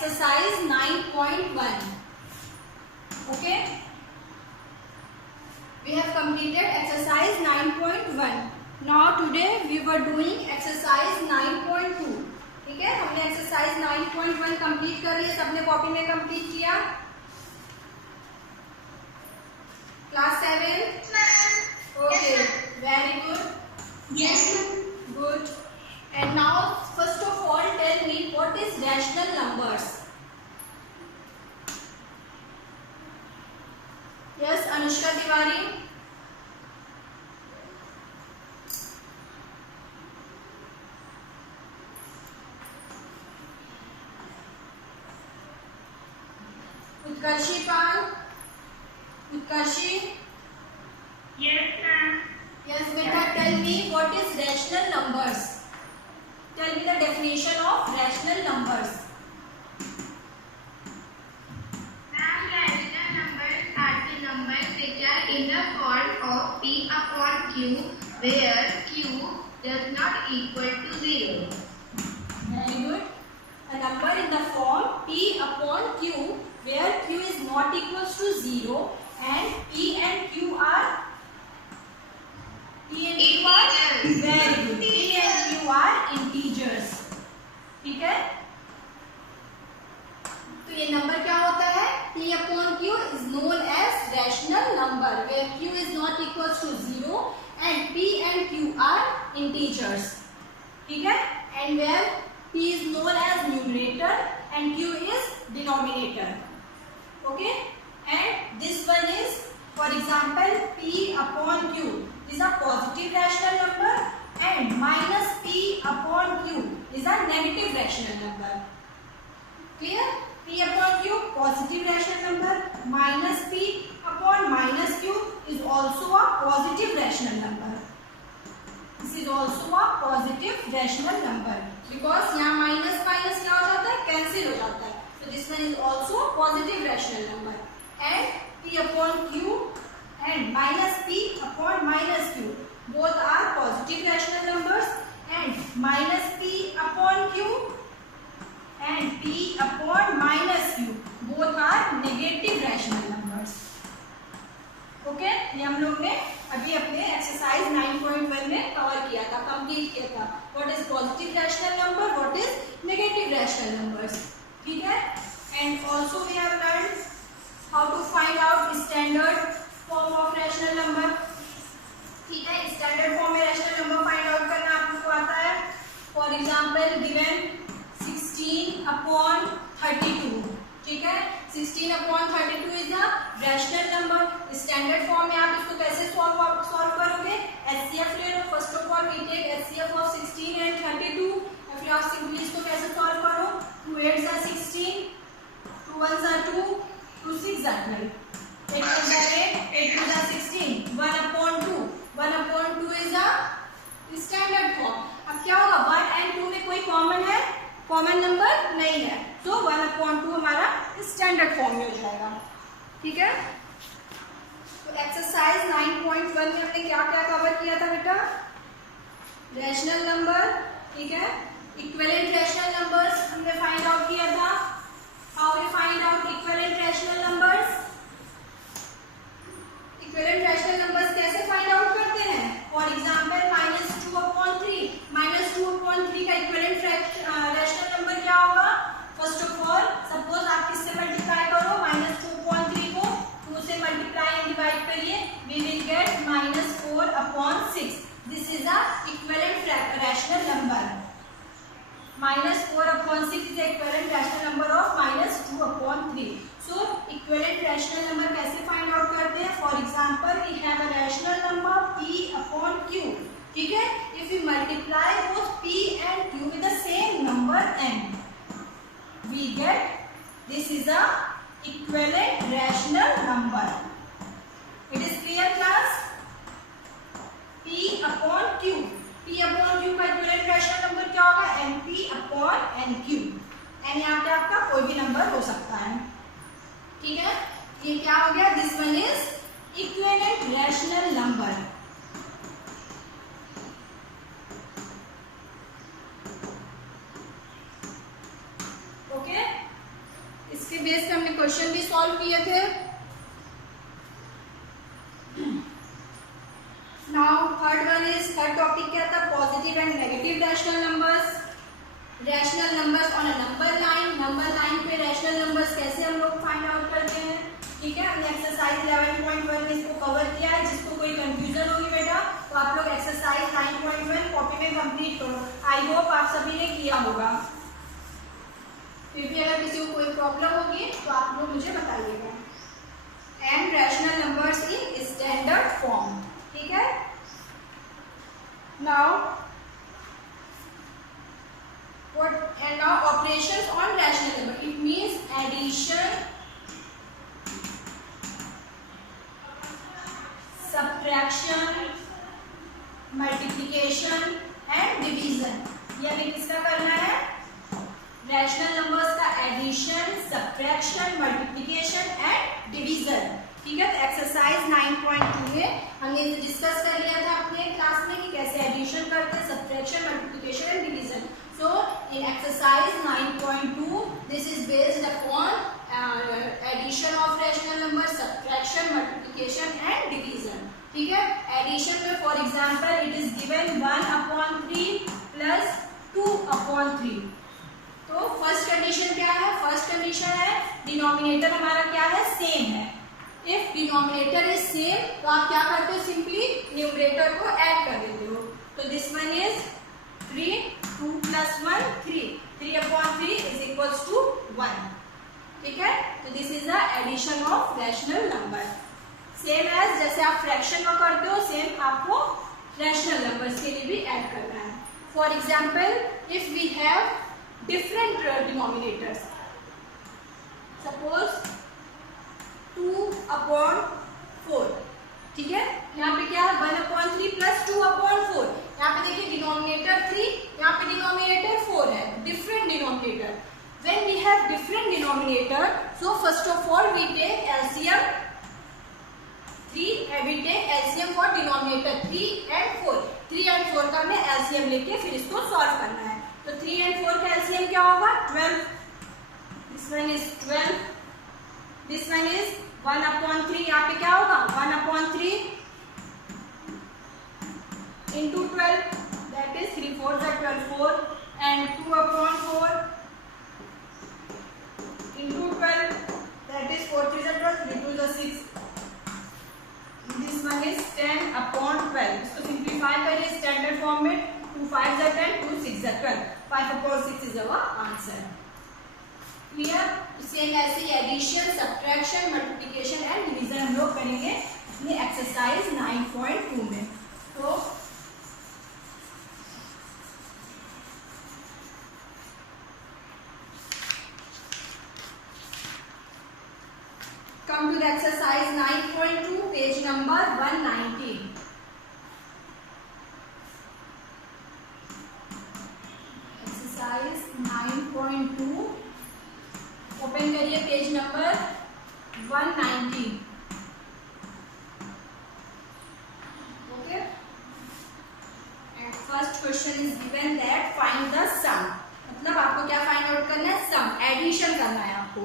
exercise 9.1. Okay, we have completed exercise 9.1. Now today we were doing exercise 9.2. ठीक है, हमने exercise 9.1 complete कर लिया, सबने कॉपी में कंप्लीट किया। Class 7? Okay, very good. Yes. Good. And now first of all tell me what is rational numbers? Yes, Anushka Tiwari. Utkarshi Pal. Utkarshi. Yes, ma'am. Yes, beta, tell me what is rational numbers? Tell me the definition of rational numbers. Ma'am, rational numbers are the numbers which are in the form of P upon Q, where Q does not equal to 0. Very good. A number in the form P upon Q, where Q is not equals to 0 and P and Q are Integers. very good. P and Q are integers. ठीक है, तो ये number क्या होता है? P upon Q is known as rational number where Q is not equals to 0 and P and Q are integers. ठीक है, and where P is known as numerator and Q is denominator. Okay, and this one is, for example, P upon Q is a positive rational number and minus P upon Q is a negative rational number. Clear? P upon Q positive rational number, minus P upon minus Q is also a positive rational number. This is also a positive rational number because यहाँ minus minus क्या हो जाता है? Cancel हो जाता है. So this one is also a positive rational number. And P upon Q and minus P upon minus Q both are positive rational numbers, and minus P upon Q and P upon minus Q both are negative rational numbers. Okay, ये हम लोग ने अभी अपने exercise 9.1 में cover किया था, complete किया था। What is positive rational number, what is negative rational numbers. ठीक है, and also we have learn how to find out standard form of rational number. ठीक है, स्टैंडर्ड फॉर्म में रैशनल नंबर फाइंड आउट करना आप लोग को आता है। For example given 16/32। ठीक है, 16/32 is a rational number. Standard form में आप इसको कैसे सॉल्व करोगे? एचसीएफ ले लो। First of all we take HCF of 16 and 32। फिर आप सिंपली इसको कैसे सॉल्व करो? 2 8s are 16, 2 1s are 2, 2 6s are 12, 8 1s are 8, 8 2s are 16, 1/2। 1/2 is a standard form. अब क्या होगा? 1 and 2 में कोई कॉमन है? कॉमन नंबर नहीं है, तो 1/2 हमारा स्टैंडर्ड फॉर्म में हो जाएगा। ठीक है, तो एक्सरसाइज 9.1 में हमने क्या क्या कवर किया था बेटा? रैशनल नंबर, ठीक है, इक्विवेलेंट रैशनल नंबर्स हमने फाइंड आउट किया था। How we find out equivalent rational numbers? Equivalent rational numbers कैसे फाइंड आउट करते हैं? For example -2/3। -2/3 का इक्विवेलेंट रैशनल नंबर क्या होगा? फर्स्ट ऑफ ऑल सपोज आप किससे मल्टीप्लाई करो? -2/3 को 2 से मल्टीप्लाई एंड डिवाइड करिए, we will get -4/6। This is a equivalent rational number. -4/6 is the equivalent rational number of -2/3। So equivalent rational number कैसे फाइंड आउट करते हैं? For example we have a rational number P/Q। ठीक है, if you multiply both P and Q with the same number n, we get this is a equivalent rational number. It is clear class? P/Q, P/Q का equivalent rational number क्या होगा? NP/NQ। n यहाँ पे आपका कोई भी number हो सकता है। ठीक है, ये क्या हो गया? This one is equivalent rational number. Okay, इसके बेस पे हमने क्वेश्चन भी सॉल्व किए थे। नाउ थर्ड टॉपिक क्या था, positive and negative rational numbers. Rational numbers on a number line पे रैशनल नंबर्स कैसे हम लोग फाइंड आउट करते हैं, ठीक है। हमने एक्सरसाइज 11.1 में इसको कवर किया है। जिसको कोई कंफ्यूजन होगी बेटा तो आप लोग एक्सरसाइज 9.1 कॉपी में कंप्लीट करो। आई होप आप सभी ने किया होगा। फिर भी अगर किसी को कोई प्रॉब्लम होगी तो आप लोग मुझे बताइएगा। And rational numbers in standard form, ठीक है। Now operations on rational number, it means addition, subtraction, multiplication and division. ये हमें किसका करना है, रैशनल नंबर्स का addition, subtraction, multiplication and division, ठीक है। तो एक्सरसाइज 9.2 में हमने इसे डिस्कस कर लिया था अपने क्लास में कि कैसे एडिशन करते हैं, subtraction, multiplication and division. So in exercise 9.2 this is based upon addition of rational number, subtraction, multiplication and division, ठीक है। एडिशन में for example it is given 1/3 plus 2/3। तो फर्स्ट कंडीशन क्या है, फर्स्ट कंडीशन है denominator हमारा क्या है, सेम है। इफ डिनोमिनेटर इज सेम तो आप क्या करते हो, सिंपली न्यूमरेटर को ऐड कर देते हो। तो this one is 3, 2 + 1 3, 3/3 is equals to 1, ठीक है। तो this is the addition of rational number. Same as जैसे आप फ्रैक्शन में करते हो, सेम आपको रैशनल नंबर्स के लिए भी ऐड करना है। For example if we have different denominators, suppose 2/4, ठीक है। यहाँ पे क्या है 1/3 प्लस 2/4। यहाँ पे देखिए डिनोमिनेटर 3, यहाँ पे डिनोमिनेटर 4 है, different denominator. When we have different denominator, so first of all we take LCM 3 and we take LCM for denominator 3 and 4। 3 and 4 का हमें LCM लेके फिर इसको सॉल्व करना है। तो 3 and 4 का LCM क्या होगा, 12। This one is 12, this one is 1/3। यहाँ पे क्या होगा 1/3 into 12, that is 3 4 12 4, and 2/4 into 12, that is 4 3 12, 3 2 6। This one is 10/12। इसको सिंप्लीफाई करिए स्टैंडर्ड फॉर्म में, 2 5 10, 2 6 12, 5/6 is our answer। Clear. Same ऐसे ही addition, subtraction, multiplication and division हम लोग करेंगे अपनी एक्सरसाइज 9.2 में। तो come to the exercise 9.2, page number 190। Exercise 9.2, open करिए page number 190। Okay, and first question is given that find the sum. मतलब आपको क्या फाइंड आउट करना है, सम, एडिशन करना है आपको।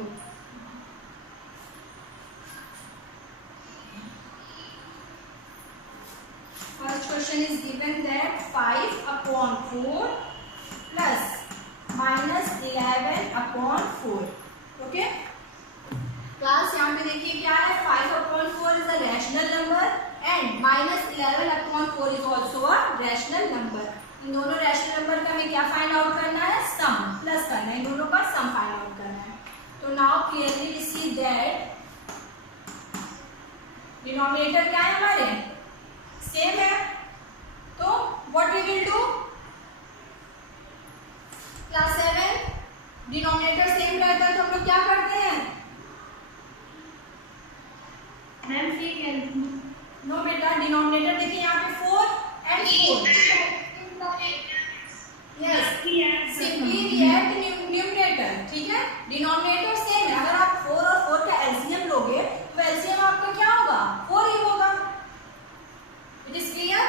First question is given that 5/4 plus -11/4। Okay class, यहाँ पे देखिए क्या है, 5/4 is a rational number and -11/4 is also a rational number. इन दोनों रैशनल नंबर का हमें क्या फाइंड आउट करना है, सम, प्लस करना है, इन दोनों का सम फाइंड आउट करना है। तो now clearly we see that denominator क्या है हमारे, सेम है। तो what we will do, class 7 denominator same रहता है तो हम लोग क्या करते हैं, मैम ठीक है, नो बेटा, डिनोमिनेटर देखिए यहाँ पे 4 and 4, yes, simply we add numerator, ठीक है। डिनोमिनेटर सेम है, अगर आप 4 और 4 का एलसीएम लोगे तो एलसीएम आपका क्या होगा, 4 ही होगा। It is clear.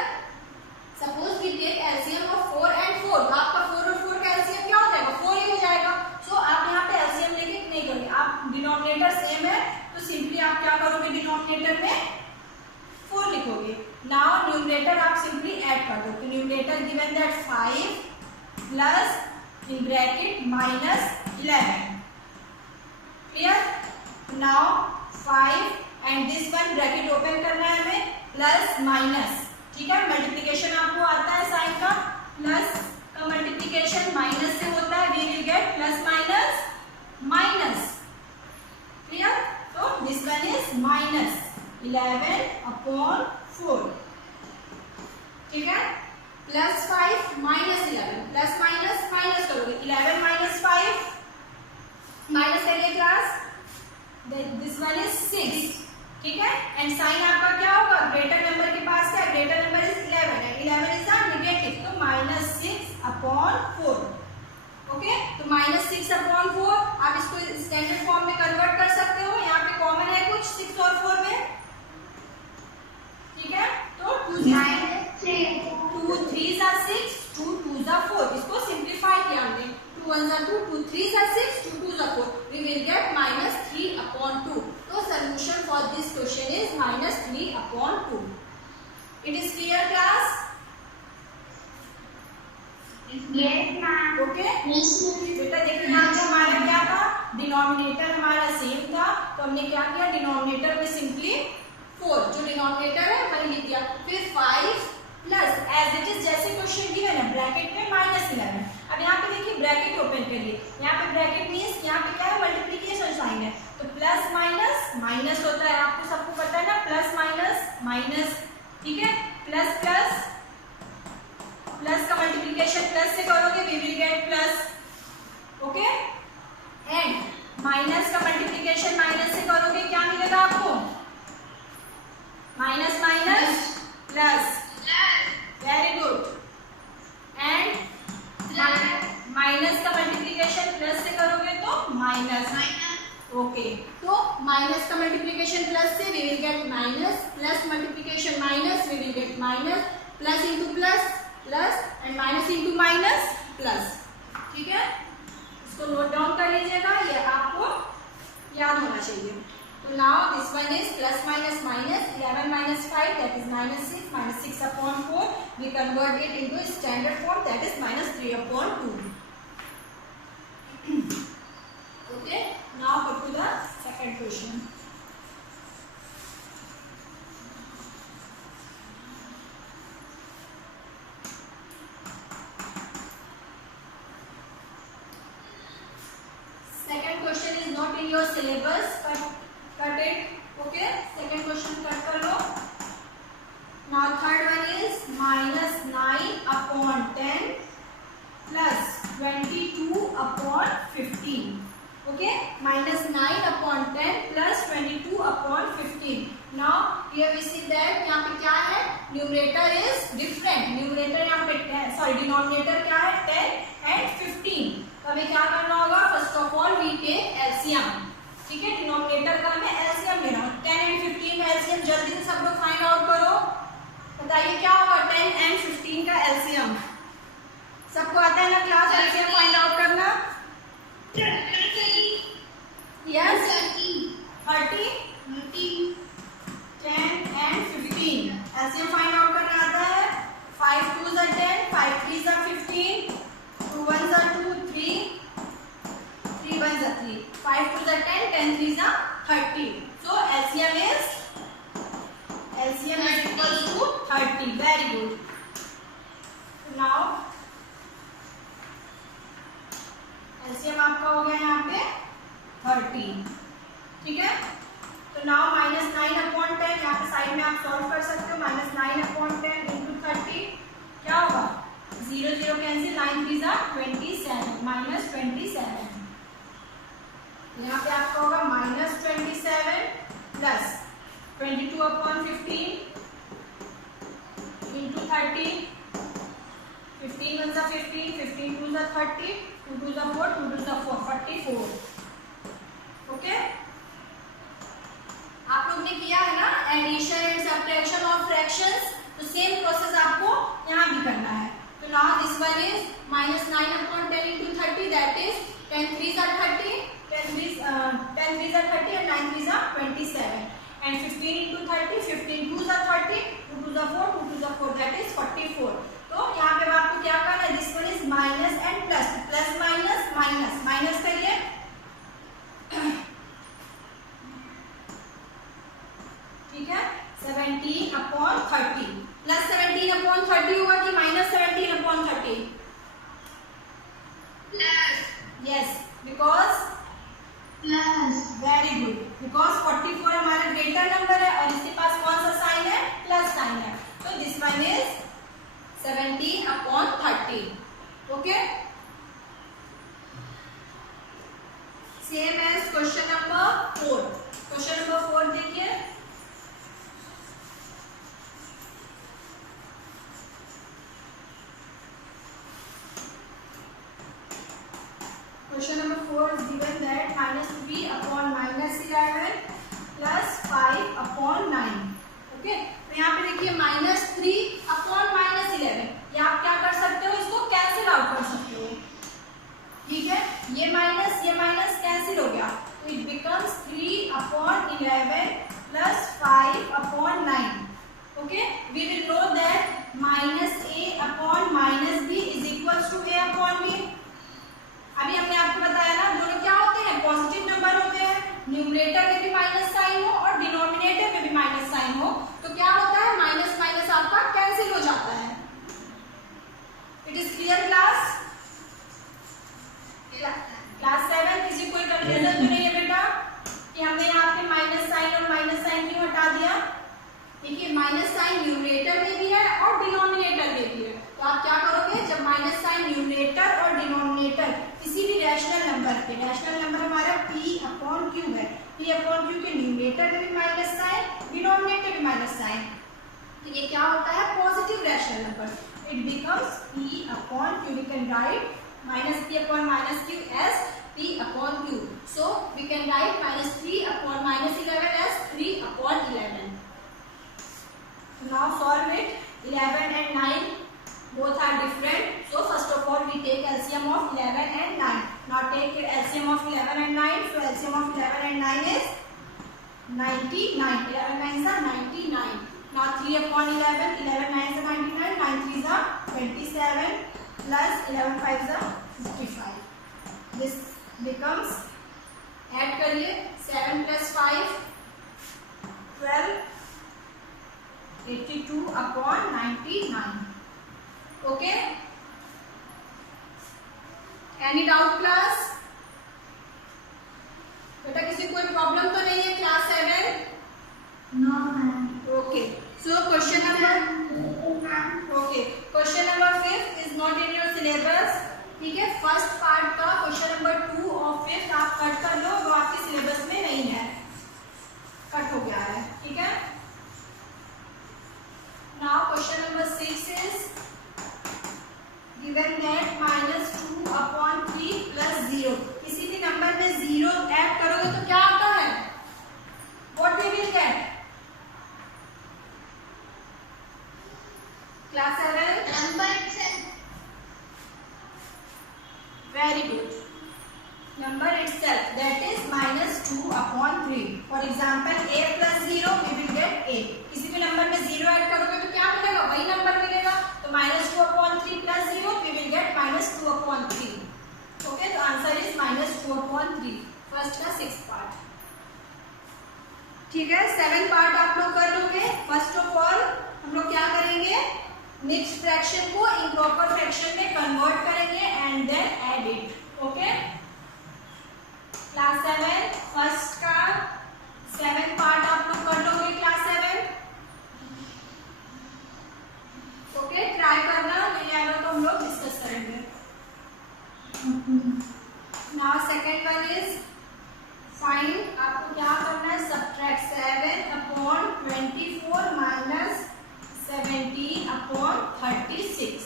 Suppose we take LCM of 4 and 4, आपका 4 और 4 का एलसीएम क्या हो जाएगा, 4 ही हो जाएगा। सो आप यहाँ पे एलसीएम लेके नहीं करोगे, आप डिनोमिनेटर सेम है तो सिंपली आप क्या करोगे, डिनोमिनेटर में 4 लिखोगे। नाउ न्यूमरेटर आप सिंपली ऐड कर दो, तो numerator given that 5 plus in bracket minus 11, clear. Now 5 and this one bracket open करना है हमें, प्लस माइनस, ठीक है। मल्टीप्लिकेशन आपको आता है साइन का, प्लस का मल्टीप्लिकेशन माइनस से होता है, we will get plus minus minus, clear. तो दिस वन इज माइनस 11/4, ठीक है। Plus 5 minus 11, plus minus minus करोगे, 11 माइनस 5 माइनस करिए क्लास, दिस वन इज 6, ठीक है। एंड साइन आपका क्या होगा, ग्रेटर नंबर के पास क्या, ग्रेटर नंबर इज 11 है, 11 इज द नेगेटिव, तो -6/4, ओके। तो -6/4 आप इसको स्टैंडर्ड फॉर्म में कन्वर्ट कर सकते हो, यहाँ पे कॉमन है कुछ 6 और 4 में, ठीक है। तो 2 3 are 6, 2 2 are 4, इसको सिंप्लीफाई किया हमने, 2 1 are 2, 2 3 are 6, 2 2 are 4, we will get -3/2. So solution for this question is -3/2. It is clear class? Yes, ma'am. Okay? बेटा देखिए यहाँ पे हमारा क्या था, डिनोमिनेटर हमारा सेम था, तो हमने क्या किया, डिनोमिनेटर में सिंपली 4 जो डिनोमिनेटर है वही लिख दिया, फिर 5 प्लस एज इट इज जैसे क्वेश्चन गिवन है ब्रैकेट में -11। अब यहाँ पे देखिए ब्रैकेट ओपन करिए, यहाँ पे ब्रैकेट मींस यहाँ पे क्या है, मल्टीप्लिकेशन साइन है, तो प्लस माइनस माइनस होता है, आपको सबको पता है ना, प्लस माइनस माइनस, ठीक है। प्लस प्लस प्लस का मल्टीप्लिकेशन प्लस से करोगे, we will get plus, okay. And minus का मल्टीप्लिकेशन माइनस से करोगे, क्या मिलेगा आपको, minus minus plus, very good. And minus का मल्टीप्लिकेशन प्लस से करोगे तो माइनस, ओके। तो माइनस का मल्टीप्लिकेशन प्लस से we will get minus, plus multiplication minus we will get minus, plus into plus plus, and minus into minus plus, ठीक है। इसको नोट डाउन कर लीजिएगा, ये आपको याद होना चाहिए। तो now this one is plus minus minus, 11 minus 5 that is -6, -6/4, we convert it into standard form that is -3/2. Okay, now go to the second question. Second question is not in your syllabus, but cut it, okay. Second question cut कर लो. Now third one is -9/10 plus 22/15, okay. -9/10 plus 22/15. Now here we see that यहाँ पे क्या है, numerator is different, numerator यहाँ पे 10, sorry denominator क्या है 10 and 15. तो हमें क्या करना होगा, first of all we take LCM, ठीक है। डिनोमिनेटर का हमें एलसीएम लेना है, 10 and 15 का एलसीएम जल्दी से सब लोग फाइंड आउट करो, बताइए क्या होगा 10 and 15 का एलसीएम, सबको आता है ना क्लास एलसीएम फाइंड आउट करना, yes 30, 10 and 15 LCM find out करना आता है, 5 2s are 10, 5 3s are 15, 2 1s are 2, 3 1s are 3, 5 2s are 10, 10 3s are 30. So LCM is equals to 30. Very good. Now LCM आपका हो गया यहाँ पे 30, ठीक है। तो now -9/10 यहाँ पे साइड में आप सॉल्व कर सकते हो, -9/10 into 30 क्या होगा, 0 0 कैंसिल, 9 3s are 27, -27। यहाँ पे आपका होगा -27 plus 22/15 into 30, 15 1s are 15, 15 2s are 30, 2 2s are 4, 2 2s are 4, 44, okay. आप लोग ने किया है ना addition and subtraction of fractions, तो सेम प्रोसेस आपको यहाँ भी करना है। तो now this one is -9/10 into 30, that is 10 3s are 30, 10 3s are 30 the 4, 2 to the 4, that is 44. तो यहाँ पे आपको क्या करना है, this one is minus and plus, plus minus minus, minus करिए, ठीक है, 17/30 प्लस 17/30 होगा कि minus 17/30? Plus. Yes, because Plus. Very good, because 44 हमारा ग्रेटर नंबर है और इसके पास कौन सा साइन है, प्लस साइन है, तो this one is 17/30. Okay, same as question number 4. Question number 4 देखिए, question number 4 is given that -3/-11 plus 5/9. Okay, तो यहाँ पे देखिए -3/-11, ये आप क्या कर सकते हो, इसको कैंसिल आउट कर सकते हो, ठीक है, ये माइनस कैंसिल हो गया, तो it becomes 3/11 plus 5/9. Okay, we will know that -a/-b is equals to a/b. अभी हमने आपको बताया ना, दोनों क्या होते हैं, पॉजिटिव नंबर होते हैं, न्यूमरेटर में भी माइनस साइन हो और डिनोमिनेटर में भी माइनस साइन हो, तो क्या होता है, माइनस माइनस आपका कैंसिल हो जाता है. It is clear class? Class 7 किसी कोई कंफ्यूजन तो नहीं है बेटा कि हमने यहाँ पे माइनस साइन और माइनस साइन क्यों हटा दिया? देखिए माइनस साइन न्यूमरेटर में भी है और डिनोमिनेटर में भी है, तो आप क्या करोगे, जब माइनस साइन न्यूमरेटर और डिनोमिनेटर किसी भी रैशनल नंबर के, रैशनल नंबर हमारा p/q है, p/q के न्यूमरेटर में भी माइनस साइन, डिनोमिनेटर में माइनस साइन, तो ये क्या होता है, positive rational number, it becomes p/q. We can write -p/-q as p/q. So we can write -3/-11 as 3/11. Now solve it. 11 and 9 both are different. So first of all we take LCM of 11 and 9. Now take LCM of 11 and 9. So LCM of 11 and 9 is 99. 11 9s are 99. Now 3/11. 11 9s are 99. 9 3s are 27 plus 11 5s are 55. This becomes, add करिए, 7 plus 5 12, 82/99. Okay, any doubt class? बेटा किसी कोई problem तो नहीं है class 7? No, ma'am. Okay, so question number 5 is not in your syllabus. ठीक है, first part का क्वेश्चन नंबर 2 और 5 आप कट कर लो, वो आपके सिलेबस में नहीं है, कट हो गया है, ठीक है. Now question number 6 is given that -2/3 plus 0. किसी भी नंबर में 0 ऐड करोगे तो क्या आता है, what we will get? Class 7 Number itself. Very good. Number itself, that is -2/3. For example, a plus 0 we will get a. किसी भी नंबर में 0 ऐड करोगे तो क्या मिलेगा, वही नंबर मिलेगा, तो -2/3 plus 0 we will get -2/3. Okay, तो आंसर इज -2/3. फर्स्ट का 6th पार्ट, ठीक है. 7 पार्ट आप लोग कर लोगे. फर्स्ट ऑफ ऑल हम लोग क्या करेंगे, मिक्स्ड फ्रैक्शन को इम्प्रॉपर फ्रैक्शन में कन्वर्ट करेंगे and then add it. Okay, class 7 first का 7 पार्ट आप लोग कर लोगे क्लास 7. ओके, ट्राई करना, नहीं आएगा तो हम लोग डिस्कस करेंगे. Now second one is find, आपको क्या करना है, सब्ट्रैक्ट 7/24 माइनस 17/36.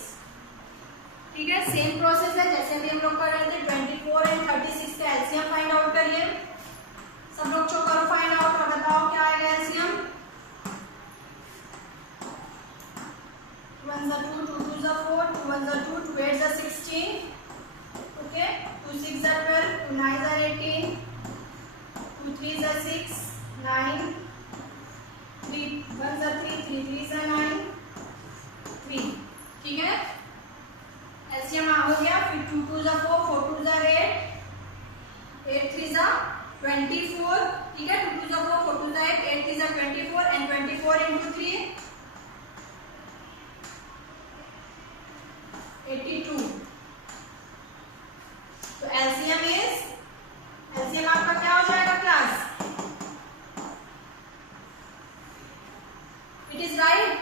ठीक है, सेम प्रोसेस है जैसे अभी हम लोग कर रहे थे. 24 और 36 का एलसीएम फाइंड आउट करिए. सब लोग जो करो फाइंड आउट और बताओ क्या आएगा एलसीएम. 2 1 2, 2 2 4, 2 1 2, 2 8 16. ओके, 2 6 12, 2 9 18, 2 3 6 9, 3 1 जा 3 3 3 जा 9 3, ठीक है। एलसीएम हो गया, फिर 2 2 जा 4 4 2 जा 8 8 3 जा 24, ठीक है। 2 2 जा 4 4 2 जा 8 8 3 जा 24 एंड 24 into 3 82। तो एलसीएम आपका क्या हो जाएगा class? It is right.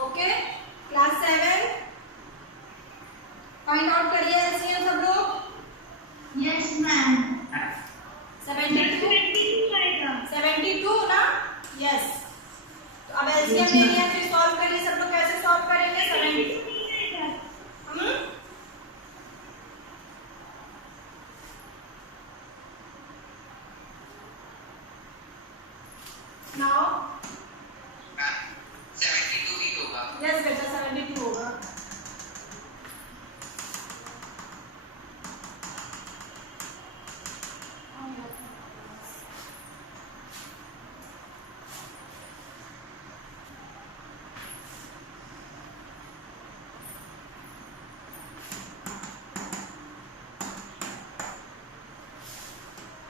Okay, class 7 find out करिए एलसीएम सब लोग। Yes, ma'am. 72 ना? यस। तो अब एलसीएम ले लिया, फिर सॉल्व करिए सब लोग। कैसे सॉल्व करेंगे? 70 नाउ 72 ही होगा। यस बेटा 72 होगा।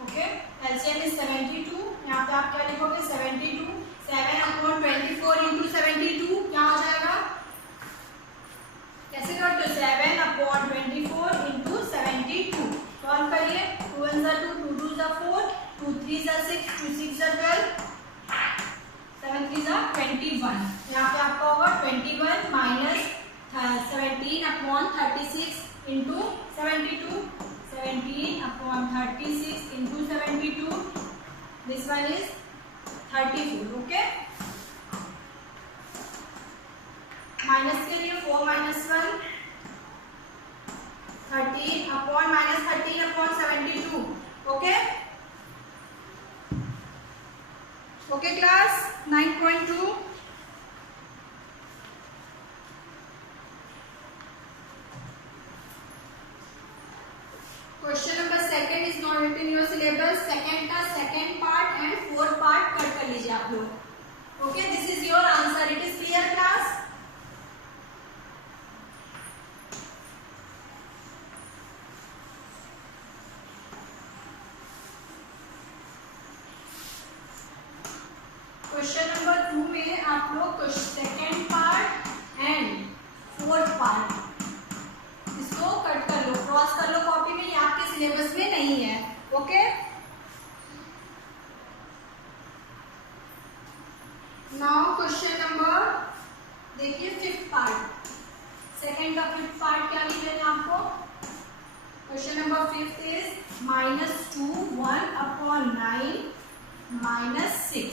Okay, LCM is 72। यहाँ पे आप क्या लिखोगे? 72 7 अपॉन 24 इंटू 72 क्या हो जाएगा? कैसे करते हो? 7 अपॉन 24 इंटू 72। सॉल्व करिए। 2 1 जा 2 2 2 जा 4 2 3 जा 6 2 6 जा 12 7 3 जा 21। यहाँ पे आपका होगा 21 minus 17 upon 36 into 72। 17 upon 36 into 72. This one is 34. Okay. Minus के लिए 4 minus 1 13 upon minus 13 upon 72. Okay. Okay class 9.2. Question number second is not written in your syllabus. Second का second part and fourth part cut कर लीजिए आप लोग। Okay, this is your answer. It is clear class? Question number 2 में आप लोग second part and fourth part इसको cut कर लो, क्रॉस कर लो कॉपी में। ये आपके सिलेबस में नहीं है। ओके, नाउ क्वेश्चन नंबर देखिए फिफ्थ पार्ट। सेकंड का फिफ्थ पार्ट क्या लिख लेना आपको? Question number fifth is -2 1 upon 9 -6।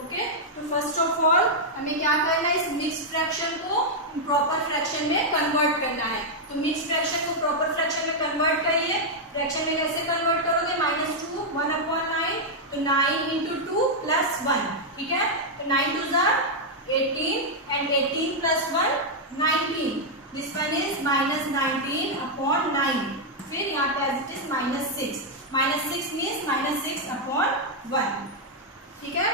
Okay, तो फर्स्ट ऑफ ऑल हमें क्या करना है? इस मिक्स्ड फ्रैक्शन को प्रॉपर फ्रैक्शन में कन्वर्ट करना है। तो मिक्स्ड फ्रैक्शन को प्रॉपर फ्रैक्शन में कन्वर्ट करिए। फ्रैक्शन में कैसे कन्वर्ट करोगे? -2 1 अपॉन 9, तो 9 इंटू 2 प्लस 1, ठीक है। तो 9 2 जा 18 and 18 plus 1 19। This one is -19 upon 9। फिर यहाँ पे as it is -6 means -6 upon 1, ठीक है।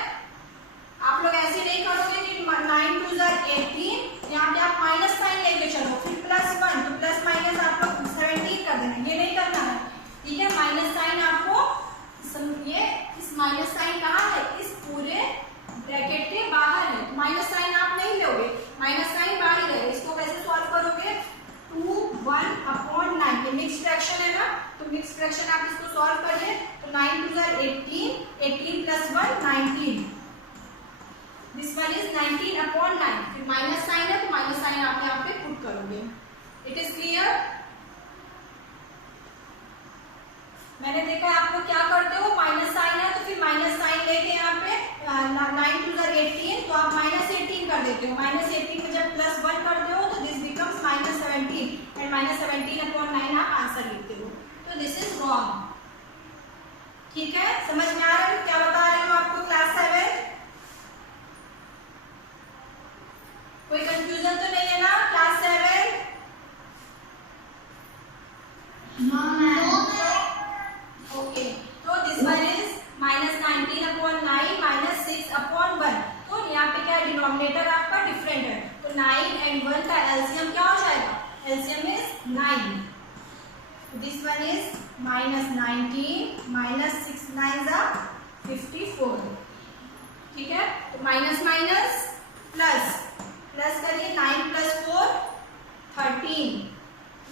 आप लोग ऐसे नहीं करोगे कि 9 2 जा 18, यहाँ पे आप माइनस साइन लेके चलो, फिर +1, तो प्लस माइनस आप लोग 17 कर देना। ये नहीं करना है, ठीक है। माइनस साइन आपको ये इस माइनस साइन कहाँ है? इस पूरे ब्रैकेट के बाहर है। तो माइनस साइन आप नहीं लोगे, माइनस साइन बाहर है। इसको कैसे सॉल्व करोगे? 2 1 अपॉन 9, ये मिक्स फ्रैक्शन है ना, तो मिक्स फ्रैक्शन आप इसको सॉल्व करिए। तो 9 2 जा 18, 18 plus 1 19। This one is 19 upon 9। फिर माइनस साइन है, तो माइनस साइन आप यहाँ पे पुट करोगे। It is clear? मैंने देखा आप लोग क्या करते हो, माइनस साइन है तो फिर माइनस साइन लेके यहाँ पे 9 2 जा 18, तो आप -18 कर देते हो। -18 में जब +1 करते हो तो दिस बिकम्स -17 -17 एंड -17/9 आप आंसर लिखते हो, तो दिस इज रॉन्ग। ठीक है, समझ में आ रहा है क्या बता रही हूँ आपको क्लास 7? कोई कंफ्यूजन तो नहीं है ना क्लास 7? ओके, तो दिस वन इज -19/9 -6/1। तो यहाँ पे क्या डिनोमिनेटर आपका डिफरेंट है, तो 9 and 1 का एलसीएम क्या हो जाएगा? LCM is 9। This one is -19 -6 9 54। ठीक है, तो माइनस माइनस प्लस, प्लस करिए 9 + 4 13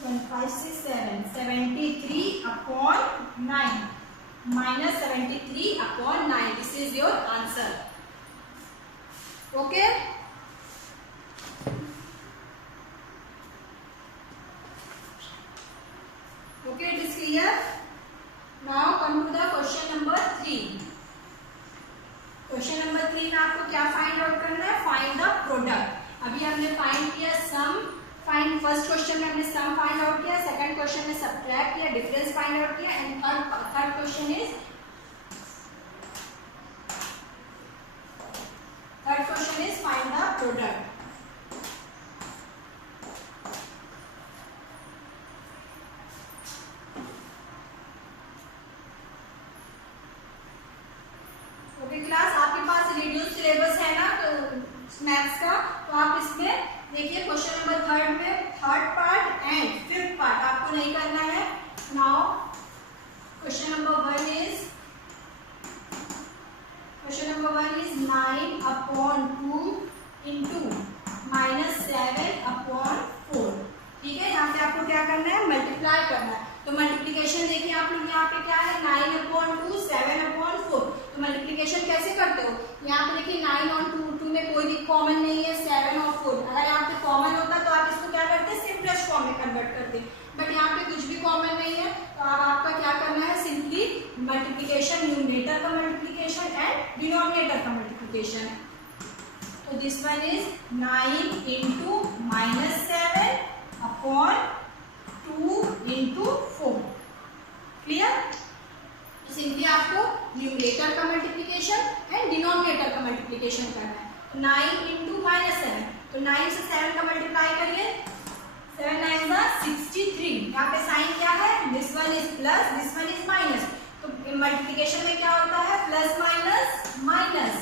1 5 6 7 73/9 -73/9। This is your answer. Okay, okay, it is clear. Now come to the question number 3. Question number 3 में आपको क्या फाइंड आउट करना है? Find the product. अभी हमने फाइंड किया सम, फाइंड फर्स्ट क्वेश्चन में हमने सम फाइंड आउट किया, सेकंड क्वेश्चन में सब्ट्रैक्ट किया, डिफरेंस फाइंड आउट किया, and third question is find the product. Class आपके पास रिड्यूस सिलेबस है ना, तो मैथ्स का, तो आप इसमें देखिए क्वेश्चन नंबर 3 में third part and fifth part आपको नहीं करना है। Now question number 1 is 9/2 into -7/4। ठीक है, यहाँ पे आपको क्या करना है? मल्टीप्लाई करना है। तो मल्टीप्लिकेशन देखिए आप लोग, यहाँ पे क्या है? 9/2 7/4। तो मल्टीप्लिकेशन कैसे करते हो? यहाँ पे देखिए 9 और 2 में कोई भी कॉमन नहीं है, 7 और 4। अगर यहाँ पे कॉमन होता तो आप इसको क्या करते? सिंपलेस्ट फॉर्म में कन्वर्ट करते, बट यहाँ पे कुछ भी कॉमन नहीं है, तो अब आपका क्या करना है? सिंपली मल्टीप्लिकेशन, न्यूमरेटर का मल्टीप्लिकेशन एंड डिनोमिनेटर का मल्टीप्लिकेशन। तो this one is 9 into -7/2 into 4। Clear? Simply आपको न्यूमरेटर का मल्टीप्लिकेशन एंड डिनोमिनेटर का मल्टीप्लिकेशन करना है। 9 into -7, तो 9 से 7 का मल्टीप्लाई करिए, 7 9 63। यहाँ पे साइन क्या है? This one is plus, this one is minus. तो मल्टीप्लिकेशन में क्या होता है? Plus minus minus.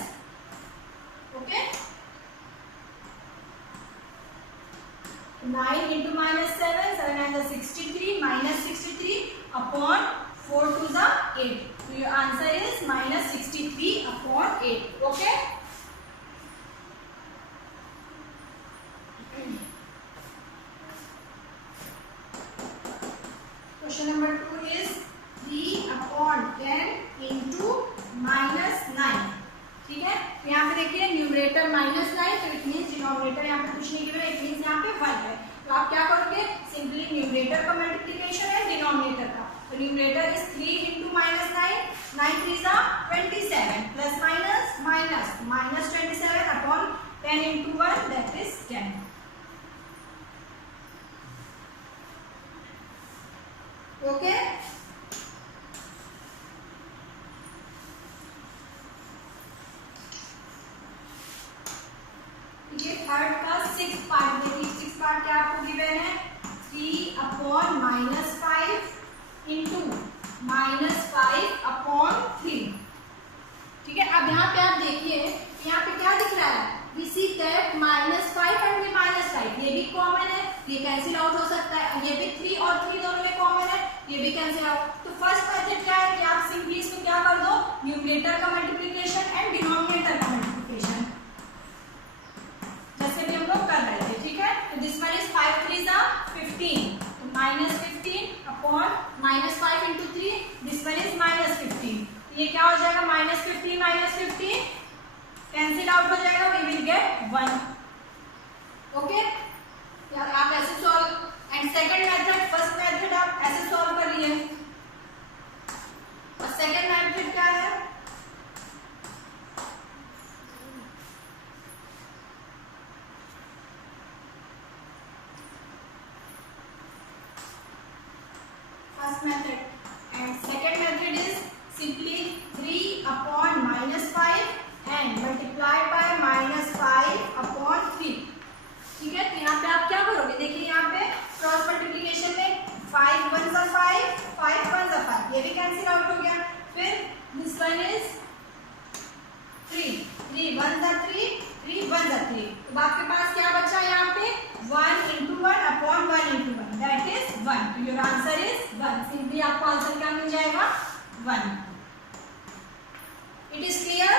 Okay, 9 into -7, 7 9 63 -63/4 2 8। So your answer is -63/8। Okay. Question number 2 is 3/10 into -9। ठीक है, तो यहाँ पे देखिए न्यूमरेटर -9, तो इट मींस डिनोमिनेटर यहाँ पे कुछ नहीं गिवन है, इट मींस यहाँ पे 1 है। तो आप क्या करोगे? सिंपली न्यूमरेटर का मल्टीप्लिकेशन है डिनोमिनेटर का। तो numerator is 3 into -9, 9 3 27, plus minus minus, -27/10 into 1, that is 10। Okay, ये थर्ड का 6th पार्ट देखिए, 6th पार्ट क्या आपको गिवन है? 3/-5 into -5/3। ठीक है, अब यहाँ पे आप देखिए, यहाँ पे क्या दिख रहा है? We see that -5 and -5, ये भी कॉमन है, ये कैंसिल आउट हो सकता है। ये भी 3 और 3 दोनों में कॉमन है, ये भी कैंसिल आउट। तो फर्स्ट मेथड क्या है कि आप सिंपली इसको क्या कर दो? न्यूमरेटर का मल्टीप्लिकेशन एंड डिनोमिनेटर का मल्टीप्लिकेशन, जैसे भी हम लोग कर रहे थे। ठीक है, तो दिस वन इज 5 3 15, तो -15/-5 into 3, दिस वन इज -15। ये क्या हो जाएगा? -15 कैंसिल आउट हो जाएगा, वी विल गेट 1। ओके, यार आप ऐसे solve, and second method, first method आप ऐसे सॉल्व करिए, और सेकंड मेथड क्या है? first method. And second method is simply 3 upon minus 5 and multiplied by minus 5 upon 3. ठीक है, तो यहाँ पे आप क्या करोगे, देखिए यहाँ पे क्रॉस मल्टीप्लीकेशन में 5 1 जा 5, 5 1 जा 5, ये भी कैंसिल आउट हो गया. फिर दिस वन इज 3 3 1 जा 3, 3 1 जा 3. तो आपके पास क्या बचा यहाँ पे 1 into 1 upon 1 into 1, that is 1. तो योर आंसर इज 1. सिंपली आपको आंसर क्या मिल जाएगा 1. It is clear.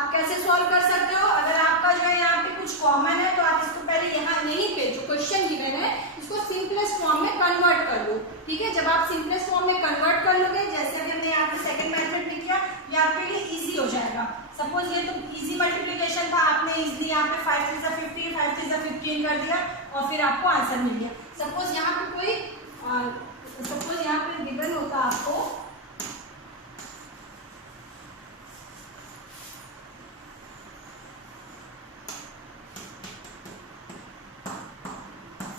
आप कैसे सॉल्व कर सकते हो, अगर आपका जो है यहाँ पे कुछ कॉमन है तो आप इसको पहले यहाँ यहीं पे जो क्वेश्चन गिवन है इसको सिंपलेस्ट फॉर्म में कन्वर्ट कर लो. ठीक है, जब आप सिंपलेस्ट फॉर्म में कन्वर्ट कर लोगे, जैसे कि हमने यहाँ पे सेकंड मेथड में किया, ये आपके लिए इजी हो जाएगा. सपोज ये तो इजी मल्टीप्लिकेशन था, आपने इजीली यहाँ पे 5 3 जा 15, 5 3 जा 15 कर दिया और फिर आपको आंसर मिल गया. सपोज यहाँ पे गिवन होता आपको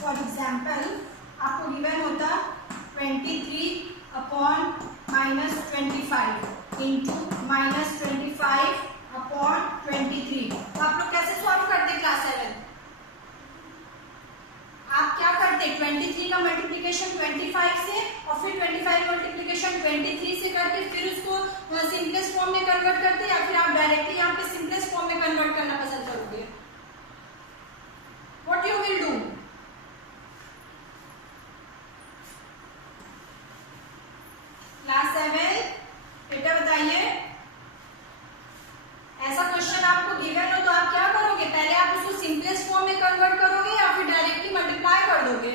फॉर एग्जाम्पल आपको गिवन होता 23 upon minus 25 into minus 25 upon 23. तो आप लोग कैसे सॉल्व करते क्लास 7? आप क्या करते 23 का मल्टीप्लिकेशन 25 से और फिर 25 मल्टीप्लिकेशन 23 से करके फिर उसको सिंपलेस्ट फॉर्म में कन्वर्ट करते, या फिर आप डायरेक्टली यहाँ पे सिंपलेस्ट फॉर्म में कन्वर्ट करना पसंद करोगे? What you will do? Class 7 बेटा बताइए, ऐसा क्वेश्चन आपको गिवन हो तो आप क्या करोगे, पहले आप उसको सिंपलेस्ट फॉर्म में कन्वर्ट करोगे या फिर डायरेक्टली मल्टीप्लाई कर दोगे?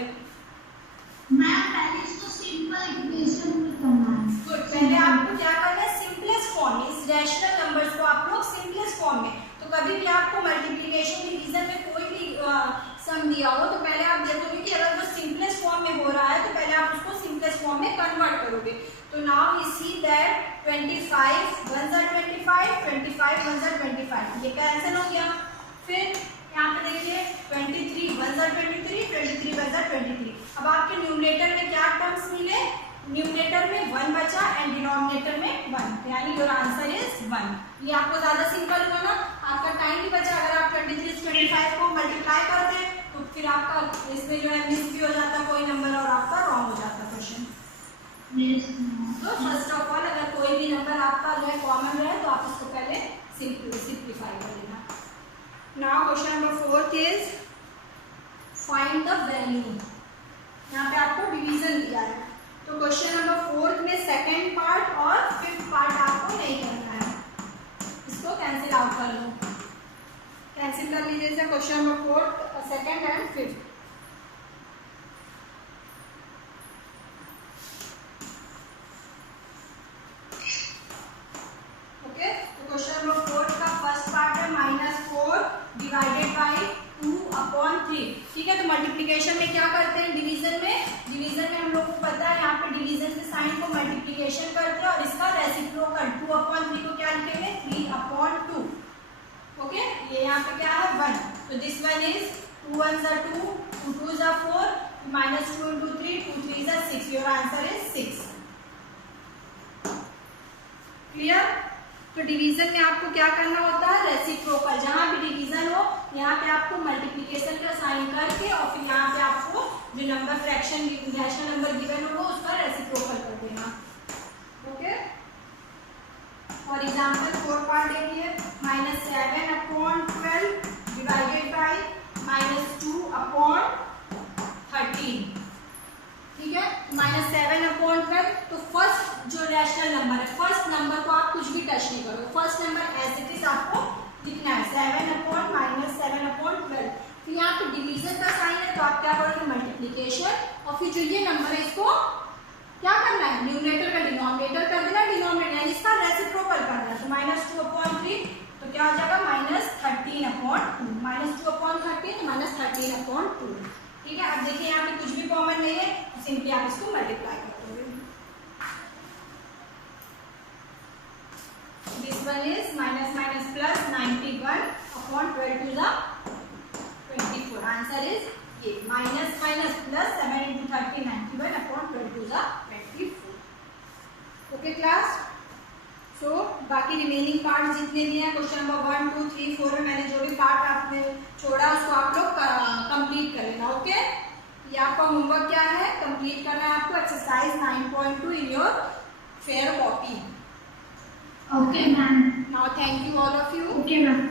मैम पहले इसको सिंपल इक्वेशन में करना है. गुड. पहले आपको क्या करना है सिंपलेस्ट फॉर्म में, इस रैशनल नंबर्स को आप लोग सिंपलेस्ट फॉर्म में. तो कभी भी आपको मल्टीप्लिकेशन डिवीजन में कोई भी सम दिया हो तो पहले आप देखोगे कि अगर वो सिंपलेस्ट फॉर्म में हो रहा है तो पहले आप उसको सिंपलेस्ट फॉर्म में कन्वर्ट करोगे. तो नाउ वी सी दैट 25 1 जा 25, 25 1 जा 25, ये कैंसिल हो गया. फिर यहाँ पे देखिए 23 1 जा 23, 23 1 जा 23. अब आपके न्यूमरेटर में क्या टर्म्स मिले, न्यूमरेटर में 1 बचा एंड डिनोमिनेटर में 1, यानी योर आंसर इज 1. ये आपको ज्यादा सिंपल हुआ ना, आपका टाइम भी बचा. अगर आप 23 से 25 को मल्टीप्लाई करते तो फिर आपका इसमें जो है मिस भी हो जाता कोई नंबर और आपका रॉन्ग हो जाता क्वेश्चन. तो फर्स्ट ऑफ ऑल अगर कोई भी नंबर आपका जो है कॉमन रहे तो आप इसको पहले सिंप्लीफाई कर लेना. Now question number 4 is find the value. यहाँ पे आपको डिवीजन दिया है, तो क्वेश्चन नंबर 4 में सेकंड पार्ट और फिफ्थ पार्ट आपको नहीं करना है, इसको कैंसिल आउट कर लो. कैंसिल कर लीजिए question number 4 second and fifth. Okay, तो क्वेश्चन नंबर 4 का फर्स्ट पार्ट है -4 डिवाइडेड बाय 2 अपॉन 3. ठीक है, तो मल्टीप्लिकेशन में क्या करते हैं, डिवीजन में हम लोग को पता है यहाँ पे डिवीजन के साइन को मल्टीप्लिकेशन करते हैं और इसका रेसिप्रोकल 2 अपॉन 3 को क्या लिखेंगे 3 अपॉन 2. ओके, ये यहाँ पे क्या है 1. तो दिस वन इज 2 1 जा 2, 2 2 जा 4, -2 into 3, 2 3 जा 6. Your answer is 6. क्लियर. तो डिवीजन में आपको क्या करना होता है, रेसिप्रोकल. जहां भी डिवीजन हो यहाँ पे आपको मल्टीप्लिकेशन का साइन करके और फिर यहाँ पे आपको जो number fraction rational number given होगा उसका रेसिप्रोकल कर देना. ओके, फॉर एग्जांपल 4 पार्ट देखिए -7 अपॉन 12 डिवाइडेड बाय -2 अपॉन 13. ठीक है, -7 अपॉन 12. तो फर्स्ट जो रैशनल नंबर है, फर्स्ट नंबर को आप कुछ भी टच नहीं करो, first number as it is आपको लिखना है 7 अपॉन -7 अपॉन 12. फिर यहाँ पे डिवीजन का साइन है तो आप क्या करोगे मल्टीप्लिकेशन और फिर जो ये नंबर है इसको क्या करना है, न्यूमरेटर का डिनोमिनेटर कर देना, डिनोमिनेटर यानी इसका रेसिप्रोकल करना है. तो -2 अपॉन 3 तो क्या हो जाएगा -13 अपॉन 2, -2 अपॉन 13 तो -13 अपॉन 2. ठीक है, अब देखिए यहाँ पे कुछ भी कॉमन नहीं है तो सिंपली आप इसको मल्टीप्लाई कर दोगे. This one is -+ 91 upon 12 to the 24. Answer is ये -+ 7 into 30 91 अपॉन 12 जा 24. Okay class. सो बाकी रिमेनिंग पार्ट जितने भी हैं क्वेश्चन नंबर 1, 2, 3, 4 में मैंने जो भी पार्ट आपने छोड़ा उसको आप लोग कंप्लीट कर लेना. ओके. ये आपका होमवर्क क्या है, कंप्लीट करना है आपको exercise 9.2 in your fair copy. Okay, ma'am. Now thank you all of you. Okay, ma'am.